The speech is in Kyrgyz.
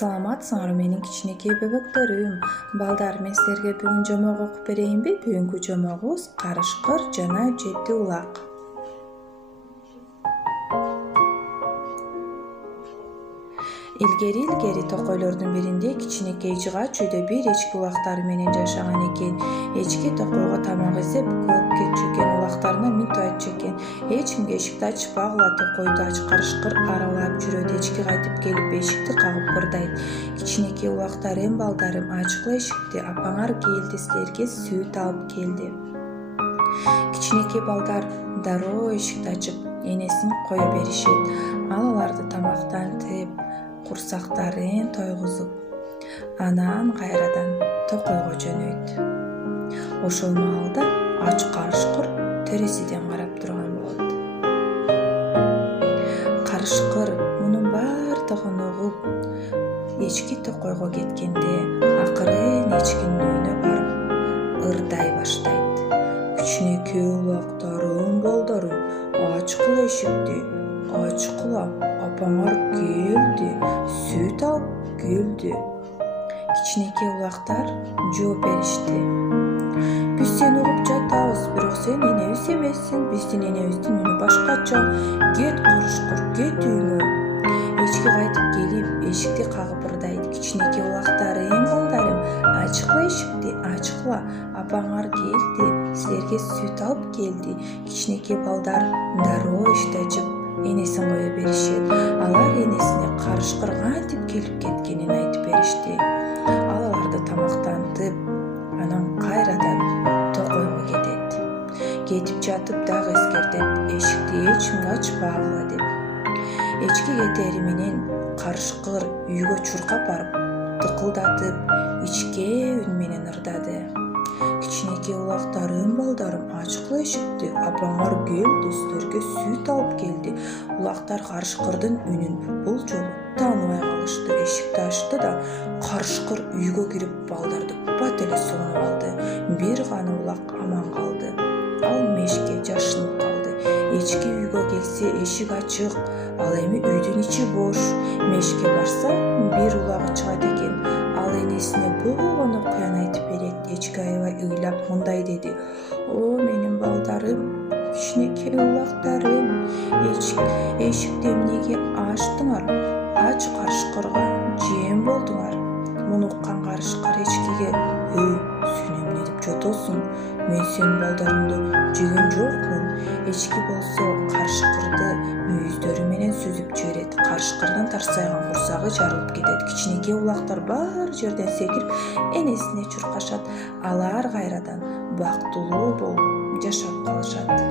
Саламатсыңарбы менин кичинекей бөбөктөрүм. Балдар, мен силерге бүгүн жомок окуп берейинби? Бүгүнкү жомогубуз карышкыр жана 7 улак. Илгери токойлордун биринде кичинекей жыгач үйдө бир эчки улактары менен жашаган экен. Эчки токойго тамак издеп көп кетчү экен, улактарына мынтип айтчу экен: эч кимге эшикти ачпагыла, токойду ач карышкыр аралап жүрөт. Эчки кайтып келип эшикти кагып ырдайт: кичинекей улактарым, балдарым, ачкыла эшикти, апаңар келди, силерге сүт алып келди. Кичинекей балдар дароо эшикти ачып, энесин кое беришет. Ал аларды тамактантып, курсактарын тойгузуп, анан кайрадан токойго жөнөйт. Ошол маалда ач карышкыр терезеден карап турган болот. Карышкыр мунун бардыгын угуп, эчки токойго кеткенде акырын эчкинин үйүнө барып ырдай баштайт: кичинекей улактарым, балдарым, ачкыла эшикти, ачкыла, апаңар келди, сүт алып келди. Кичинекей улактар жооп беришти: биз сени угуп жатабыз, бирок сен энебиз эмессиң, биздин энебиздин үнү башкача. Кет карышкыр, кет үйүңө. Эчки кайтып келип, эшикти кагып ырдайт: кичинекей улактарым, балдарым, ачкыла эшикти, ачкыла, апаңар келди, силерге сүт алып келди. Кичинекей балдар дароо эшикти ачып, энесин кое беришет. Алар энесине карышкыр кантип келип кеткенин айтып беришти. Ал аларды тамактантып, анан кайрадан токойго кетет. Кетип жатып дагы эскертет: эшикти эч кимге ачпагыла деп. Эчки кетери менен карышкыр үйгө чуркап барып, тыкылдатып, ичке үн менен ырдады: кичинекей улактарым, балдарым, ачкыла эшикти, апаңар келди, силерге сүт алып келди. Улактар карышкырдын үнүн бул жолу тааныбай калышты. Эшикти ачты да карышкыр үйгө кирип, балдарды бат эле согунуп алды. Бир гана улак аман калды. Ал мешке жашынып калды. Эчки үйгө келсе эшик ачык, ал эми үйдүн ичи бош. Мешке барса бир улагы чыгат экен. Ал энесине болгон окуяны айтып берет. Эчки аябай ыйлап мындай деди: о менин балдарым, кичинекей улактарым, эшикти эмнеге ачтыңар? Ач карышкырга жем болдуңар. Муну уккан карышкыр эчкиге: сен эмне деп жатасың? Мен сенин балдарыңды жеген жокмун. Эчки болсо карышкырды мүйүздөрү менен сүзүп жиберет. Карышкырдын тарсайган курсагы жарылып кетет. Кичинекей улактар бар жерден секирип энесине чуркашат. Алар кайрадан бактылуу болуп жашап калышат.